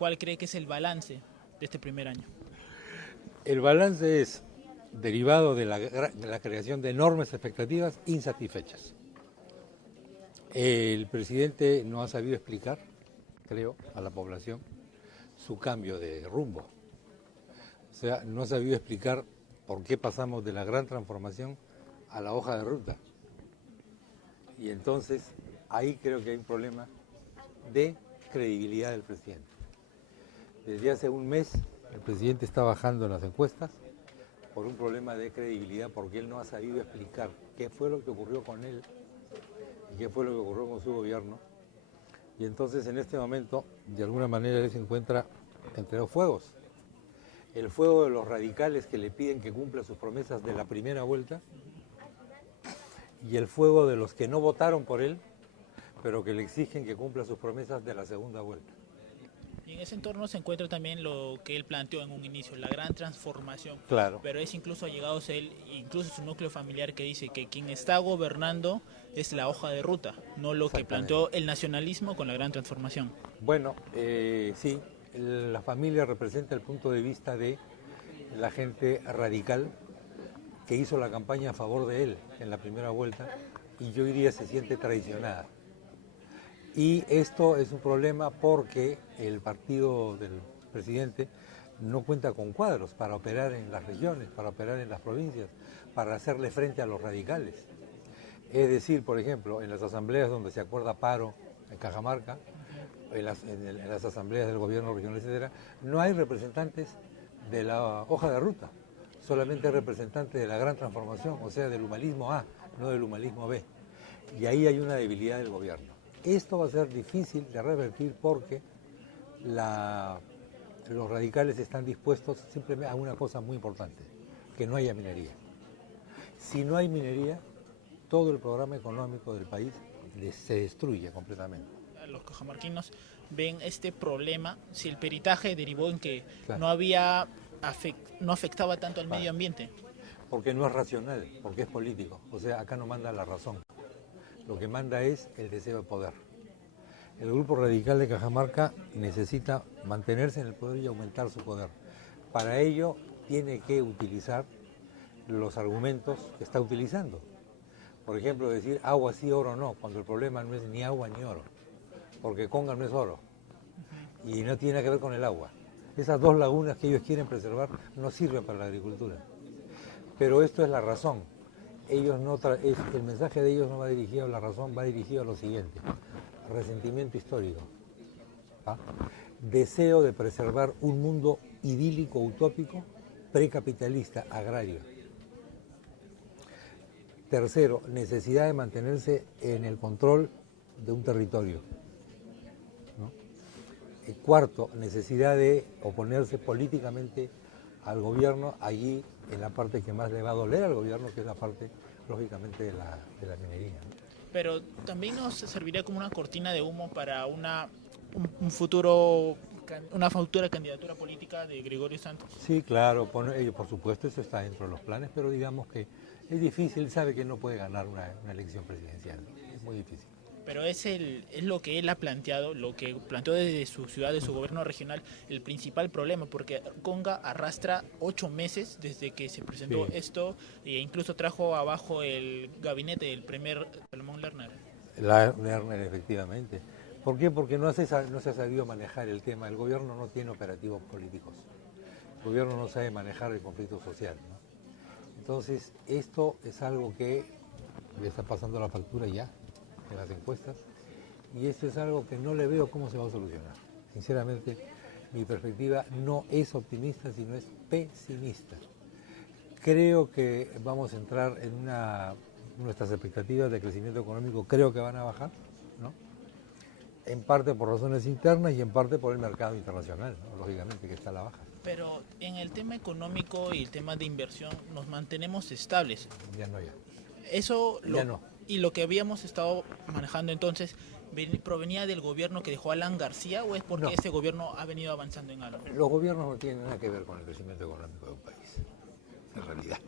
¿Cuál cree que es el balance de este primer año? El balance es derivado de la creación de enormes expectativas insatisfechas. El presidente no ha sabido explicar, creo, a la población su cambio de rumbo. O sea, no ha sabido explicar por qué pasamos de la gran transformación a la hoja de ruta. Y entonces ahí creo que hay un problema de credibilidad del presidente. Desde hace un mes el presidente está bajando en las encuestas por un problema de credibilidad, porque él no ha sabido explicar qué fue lo que ocurrió con él y qué fue lo que ocurrió con su gobierno. Y entonces en este momento, de alguna manera, él se encuentra entre dos fuegos. El fuego de los radicales que le piden que cumpla sus promesas de la primera vuelta y el fuego de los que no votaron por él, pero que le exigen que cumpla sus promesas de la segunda vuelta. Y en ese entorno se encuentra también lo que él planteó en un inicio, la gran transformación. Claro. Pero es incluso allegados a él, incluso su núcleo familiar, que dice que quien está gobernando es la hoja de ruta, no lo que planteó el nacionalismo con la gran transformación. Bueno, sí, la familia representa el punto de vista de la gente radical que hizo la campaña a favor de él en la primera vuelta y yo diría se siente traicionada. Y esto es un problema porque el partido del presidente no cuenta con cuadros para operar en las regiones, para operar en las provincias, para hacerle frente a los radicales. Es decir, por ejemplo, en las asambleas donde se acuerda paro en Cajamarca, en las asambleas del gobierno regional, etcétera, no hay representantes de la hoja de ruta, solamente hay representantes de la gran transformación, o sea, del humanismo A, no del humanismo B. Y ahí hay una debilidad del gobierno. Esto va a ser difícil de revertir porque los radicales están dispuestos simplemente a una cosa muy importante, que no haya minería. Si no hay minería, todo el programa económico del país se destruye completamente. Los cajamarquinos ven este problema, si el peritaje derivó en que claro, no afectaba tanto al medio ambiente. Porque no es racional, porque es político, o sea, acá no manda la razón. Lo que manda es el deseo de poder. El grupo radical de Cajamarca necesita mantenerse en el poder y aumentar su poder. Para ello tiene que utilizar los argumentos que está utilizando. Por ejemplo, decir agua sí, oro no, cuando el problema no es ni agua ni oro, porque Conga no es oro y no tiene nada que ver con el agua. Esas dos lagunas que ellos quieren preservar no sirven para la agricultura. Pero esto es la razón. El mensaje de ellos no va dirigido a la razón, va dirigido a lo siguiente: resentimiento histórico, ¿ah? Deseo de preservar un mundo idílico, utópico, precapitalista, agrario. Tercero, necesidad de mantenerse en el control de un territorio, ¿no? Cuarto, necesidad de oponerse políticamente al gobierno allí en la parte que más le va a doler al gobierno, que es la parte, lógicamente, de la minería, ¿no? Pero también nos serviría como una cortina de humo para una futura candidatura política de Gregorio Santos. Sí, claro, por supuesto eso está dentro de los planes, pero digamos que es difícil, sabe que no puede ganar una elección presidencial, es muy difícil. Pero es lo que él ha planteado, lo que planteó desde su ciudad, de su gobierno regional, el principal problema, porque Conga arrastra 8 meses desde que se presentó esto, e incluso trajo abajo el gabinete del primer Salomón Lerner. Lerner, efectivamente. ¿Por qué? Porque no se ha sabido manejar el tema. El gobierno no tiene operativos políticos. El gobierno no sabe manejar el conflicto social, ¿no? Entonces, esto es algo que le está pasando la factura ya en las encuestas, y esto es algo que no le veo cómo se va a solucionar. Sinceramente, mi perspectiva no es optimista, sino es pesimista. Creo que vamos a entrar en nuestras expectativas de crecimiento económico creo que van a bajar, ¿no? En parte por razones internas y en parte por el mercado internacional, ¿no? Lógicamente que está a la baja. Pero en el tema económico y el tema de inversión nos mantenemos estables. Ya no, ya. Eso ya no. Y lo que habíamos estado manejando entonces, ¿provenía del gobierno que dejó Alan García o es porque este gobierno ha venido avanzando en algo? Los gobiernos no tienen nada que ver con el crecimiento económico de un país, en realidad.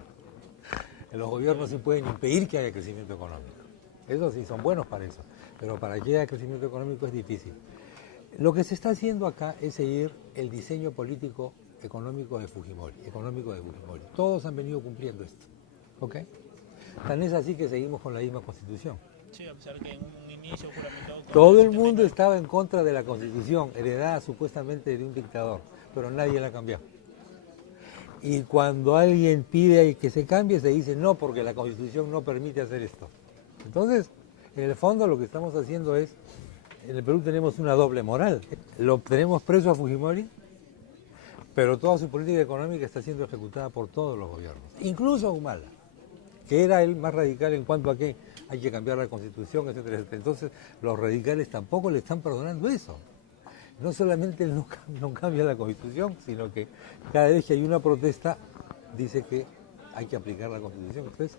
Los gobiernos sí pueden impedir que haya crecimiento económico. Eso sí, son buenos para eso, pero para que haya crecimiento económico es difícil. Lo que se está haciendo acá es seguir el diseño político económico de Fujimori, Todos han venido cumpliendo esto, ¿ok? Tan es así que seguimos con la misma constitución. Sí, a pesar que en un inicio juramentado... Todo el mundo estaba en contra de la constitución, heredada supuestamente de un dictador, pero nadie la cambió. Y cuando alguien pide que se cambie, se dice no, porque la constitución no permite hacer esto. Entonces, en el fondo lo que estamos haciendo es, en el Perú tenemos una doble moral. Lo tenemos preso a Fujimori, pero toda su política económica está siendo ejecutada por todos los gobiernos, incluso Humala, que era el más radical en cuanto a que hay que cambiar la constitución, etcétera, etcétera. Entonces, los radicales tampoco le están perdonando eso. No solamente él no cambia la constitución, sino que cada vez que hay una protesta, dice que hay que aplicar la constitución. Entonces,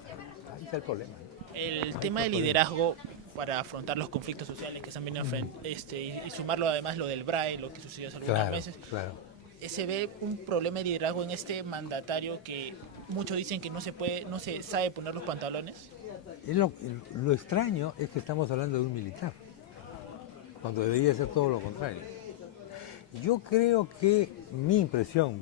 ahí está el problema. El tema del liderazgo para afrontar los conflictos sociales que se han venido y sumarlo además lo del BRAE, lo que sucedió hace algunos meses. Claro. Se ve un problema de liderazgo en este mandatario que muchos dicen que no se sabe poner los pantalones. Lo extraño es que estamos hablando de un militar, cuando debería ser todo lo contrario. Yo creo que, mi impresión,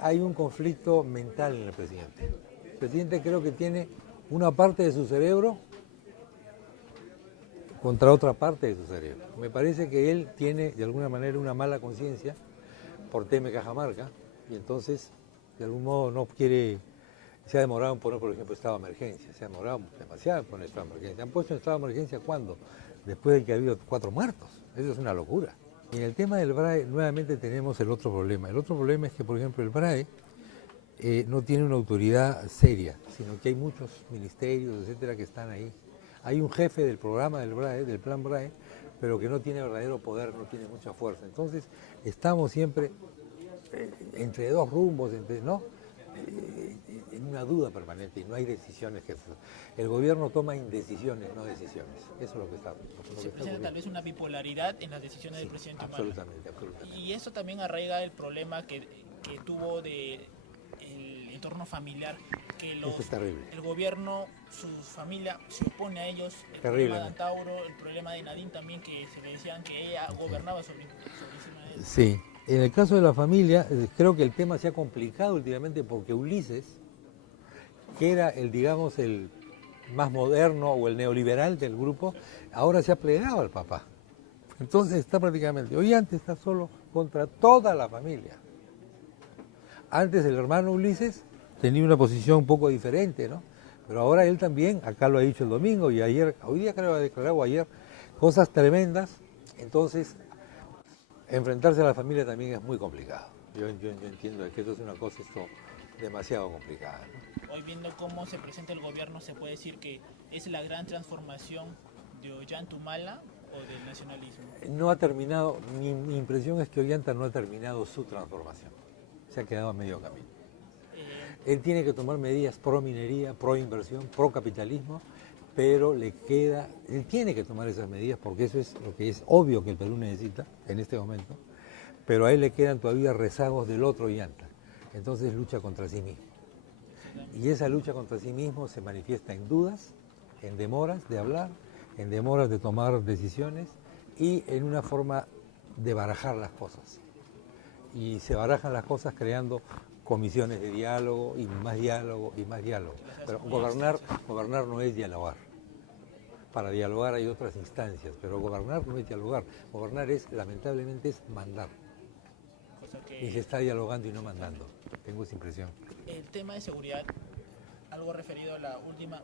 hay un conflicto mental en el presidente. El presidente creo que tiene una parte de su cerebro contra otra parte de su cerebro. Me parece que él tiene de alguna manera una mala conciencia por tema de Cajamarca y entonces de algún modo no quiere, se ha demorado en poner por ejemplo estado de emergencia, se ha demorado demasiado en poner estado de emergencia. ¿Han puesto en estado de emergencia cuándo? Después de que ha habido 4 muertos, eso es una locura. Y en el tema del BRAE nuevamente tenemos el otro problema. El otro problema es que por ejemplo el BRAE no tiene una autoridad seria, sino que hay muchos ministerios, etcétera, que están ahí. Hay un jefe del programa del BRAE, del plan BRAE, pero que no tiene verdadero poder, no tiene mucha fuerza. Entonces, estamos siempre entre dos rumbos, en una duda permanente y no hay decisiones. El gobierno toma indecisiones, no decisiones. Eso es lo que está. Se presenta tal vez una bipolaridad en las decisiones del presidente Humala. Absolutamente. Y eso también arraiga el problema que tuvo el entorno familiar, que eso es terrible. El gobierno, su familia se opone a ellos, el Terrible. problema de Antauro, el problema de Nadine también, que se le decían que ella gobernaba sobre encima de él. Sí, en el caso de la familia, creo que el tema se ha complicado últimamente porque Ulises, que era el más moderno o el neoliberal del grupo, ahora se ha plegado al papá. Entonces está prácticamente, hoy antes está solo contra toda la familia. Antes el hermano Ulises tenía una posición un poco diferente, ¿no? Pero ahora él también, acá lo ha dicho el domingo y hoy día creo que ha declarado ayer, cosas tremendas. Entonces, enfrentarse a la familia también es muy complicado. Yo entiendo que eso es una cosa demasiado complicada, ¿no? Hoy viendo cómo se presenta el gobierno, se puede decir que es la gran transformación de Ollanta Humala o del nacionalismo. No ha terminado, mi impresión es que Ollanta no ha terminado su transformación. Se ha quedado a medio camino. Él tiene que tomar medidas pro minería, pro inversión, pro capitalismo, pero él tiene que tomar esas medidas porque eso es lo que es obvio que el Perú necesita en este momento, pero a él le quedan todavía rezagos del otro Ollanta. Entonces lucha contra sí mismo. Y esa lucha contra sí mismo se manifiesta en dudas, en demoras de hablar, en demoras de tomar decisiones y en una forma de barajar las cosas. Y se barajan las cosas creando comisiones de diálogo y más diálogo y más diálogo. Pero gobernar no es dialogar. Para dialogar hay otras instancias, pero gobernar no es dialogar. Gobernar lamentablemente es mandar. Y se está dialogando y no mandando. Tengo esa impresión. El tema de seguridad, algo referido a las últimas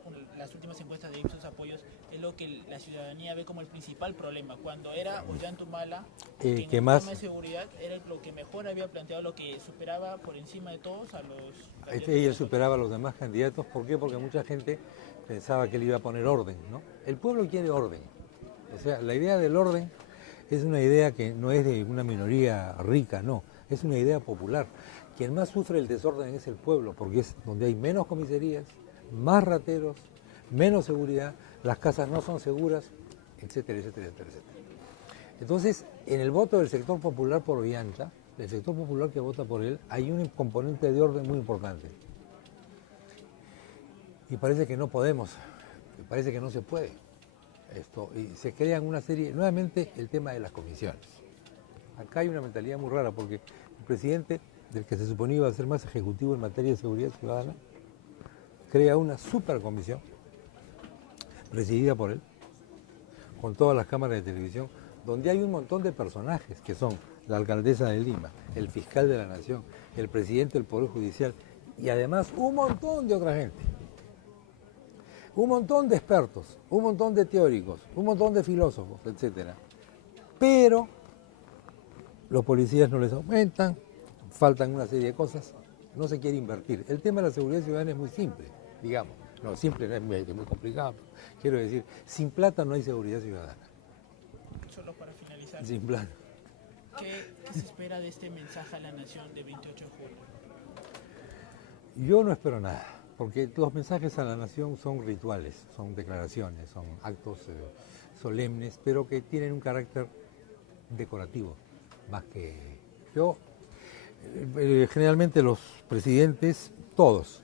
encuestas de Ipsos Apoyos, es lo que la ciudadanía ve como el principal problema. Cuando era Ollanta Humala, en el tema de seguridad era lo que mejor había planteado, lo que superaba por encima de todos a los... Él superaba a los demás candidatos. ¿Por qué? Porque mucha gente pensaba que él iba a poner orden, ¿no? El pueblo quiere orden. O sea, la idea del orden es una idea que no es de una minoría rica, no. Es una idea popular. Quien más sufre el desorden es el pueblo, porque es donde hay menos comisarías, más rateros, menos seguridad, las casas no son seguras, etcétera, etcétera, etcétera, etcétera. Entonces, en el voto del sector popular por Ollanta, del sector popular que vota por él, hay un componente de orden muy importante. Y parece que no podemos, parece que no se puede. y se crean una serie, nuevamente el tema de las comisiones. Acá hay una mentalidad muy rara porque el presidente, del que se suponía iba a ser más ejecutivo en materia de seguridad ciudadana, crea una supercomisión presidida por él, con todas las cámaras de televisión, donde hay un montón de personajes que son la alcaldesa de Lima, el fiscal de la Nación, el presidente del Poder Judicial y además un montón de otra gente. Un montón de expertos, un montón de teóricos, un montón de filósofos, etcétera. Pero los policías no les aumentan, faltan una serie de cosas, no se quiere invertir. El tema de la seguridad ciudadana es muy simple, digamos. No, simple no es muy complicado. Quiero decir, sin plata no hay seguridad ciudadana. Solo para finalizar, Sin plata. ¿Qué se espera de este mensaje a la nación de 28 de julio? Yo no espero nada, porque los mensajes a la nación son rituales, son declaraciones, son actos solemnes, pero que tienen un carácter decorativo, más que yo. Generalmente los presidentes, todos,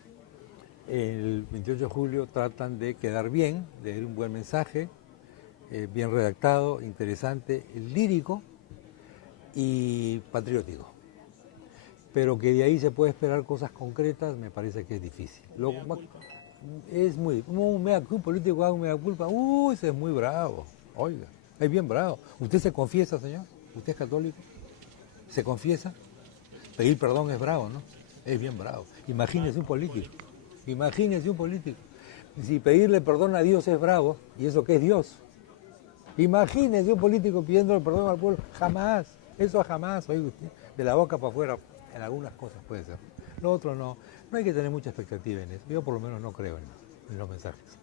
el 28 de julio tratan de quedar bien, de dar un buen mensaje, bien redactado, interesante, lírico y patriótico. Pero que de ahí se puede esperar cosas concretas, me parece que es difícil. Es muy, un mea culpa, político haga un mea culpa, ese es muy bravo, oiga, es bien bravo. ¿Usted se confiesa, señor? ¿Usted es católico? ¿Se confiesa? Pedir perdón es bravo, ¿no? Es bien bravo. Imagínese un político. Si pedirle perdón a Dios es bravo, ¿y eso qué es Dios? Imagínese un político pidiendo perdón al pueblo. Jamás. Eso jamás, oiga usted. De la boca para afuera, en algunas cosas puede ser. Lo otro no. No hay que tener mucha expectativa en eso. Yo por lo menos no creo en los mensajes.